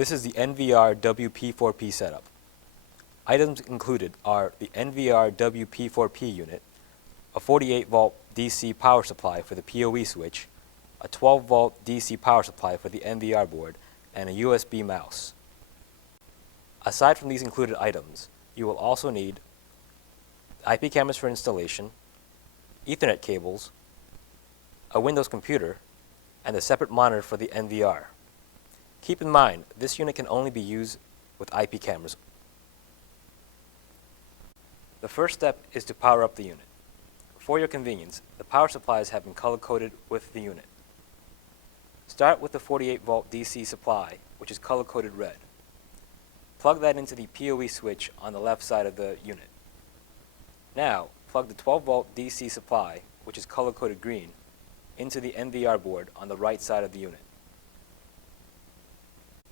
This is the NVR WP4P setup. Items included are the NVR WP4P unit, a 48-volt DC power supply for the PoE switch, a 12-volt DC power supply for the NVR board, and a USB mouse. Aside from these included items, you will also need IP cameras for installation, Ethernet cables, a Windows computer, and a separate monitor for the NVR. Keep in mind, this unit can only be used with IP cameras. The first step is to power up the unit. For your convenience, the power supplies have been color-coded with the unit. Start with the 48-volt DC supply, which is color-coded red. Plug that into the PoE switch on the left side of the unit. Now, plug the 12-volt DC supply, which is color-coded green, into the NVR board on the right side of the unit.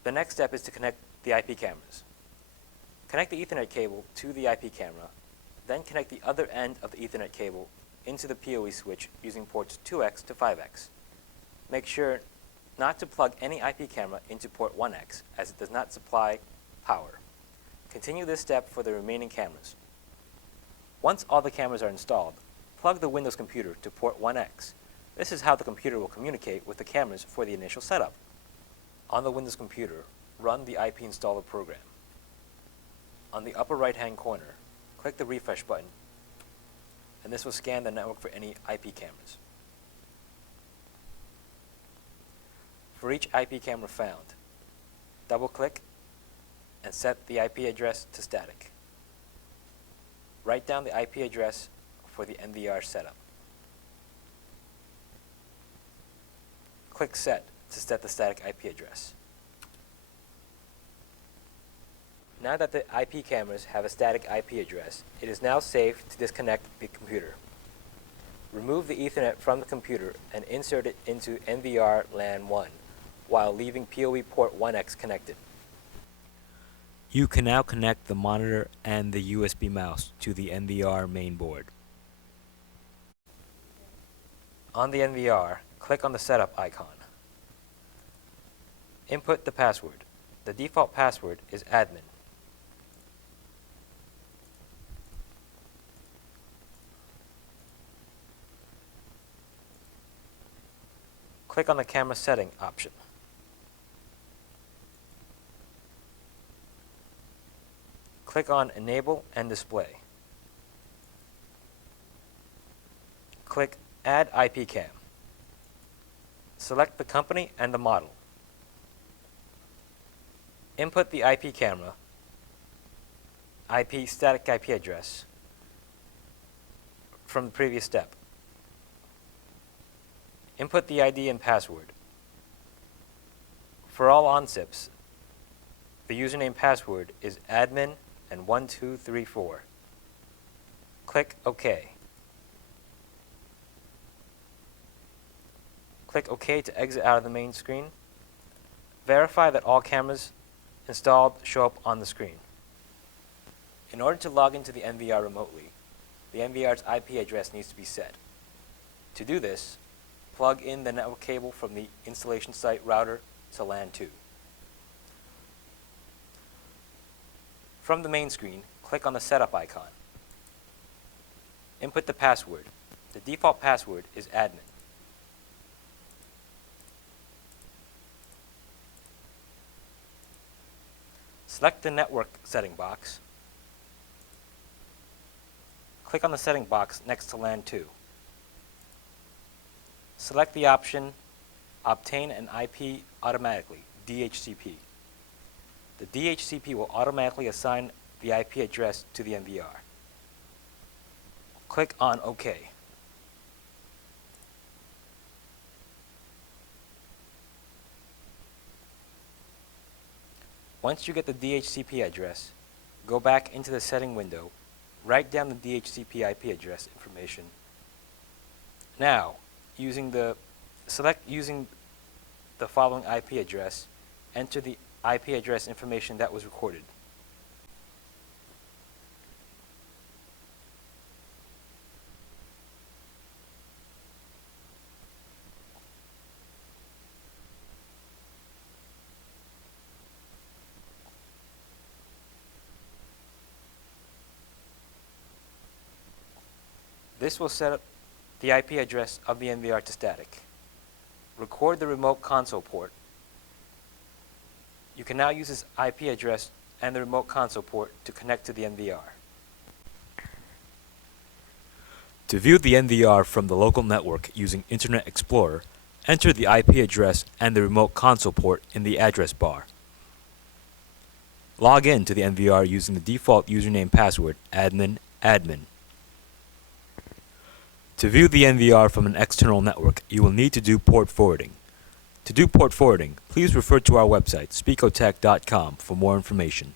The next step is to connect the IP cameras. Connect the Ethernet cable to the IP camera, then connect the other end of the Ethernet cable into the PoE switch using ports 2X to 5X. Make sure not to plug any IP camera into port 1X, as it does not supply power. Continue this step for the remaining cameras. Once all the cameras are installed, plug the Windows computer to port 1X. This is how the computer will communicate with the cameras for the initial setup. On the Windows computer, run the IP installer program. On the upper right-hand corner, click the refresh button, and this will scan the network for any IP cameras. For each IP camera found, double-click and set the IP address to static. Write down the IP address for the NVR setup. Click Set to set the static IP address. Now that the IP cameras have a static IP address, it is now safe to disconnect the computer. Remove the Ethernet from the computer and insert it into NVR LAN 1 while leaving PoE port 1X connected. You can now connect the monitor and the USB mouse to the NVR main board. On the NVR, click on the setup icon. Input the password. The default password is admin. Click on the camera setting option. Click on Enable and Display. Click Add IP Cam. Select the company and the model. Input the IP camera, static IP address from the previous step. Input the ID and password. For all ONSIPs, the username password is admin and 1234. Click OK. Click OK to exit out of the main screen. Verify that all cameras installed show up on the screen. In order to log into the NVR remotely, the NVR's IP address needs to be set. To do this, plug in the network cable from the installation site router to LAN 2. From the main screen, click on the setup icon. Input the password. The default password is admin. Select the network setting box. Click on the setting box next to LAN 2. Select the option Obtain an IP automatically, DHCP. The DHCP will automatically assign the IP address to the NVR. Click on OK. Once you get the DHCP address, go back into the setting window, write down the DHCP IP address information. Now, using the following IP address, enter the IP address information that was recorded. This will set up the IP address of the NVR to static. Record the remote console port. You can now use this IP address and the remote console port to connect to the NVR. To view the NVR from the local network using Internet Explorer, enter the IP address and the remote console port in the address bar. Log in to the NVR using the default username password admin. To view the NVR from an external network, you will need to do port forwarding. To do port forwarding, please refer to our website, specotech.com, for more information.